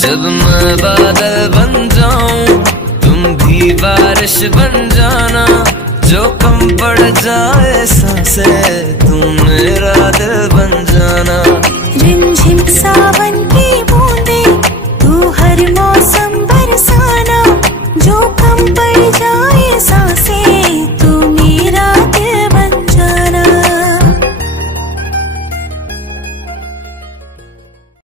जब मैं बादल बन जाऊं तुम भी बारिश बन जाना, जो कम पड़ जाए सांसें तुम मेरा दिल बन जाना। रिमझिम सा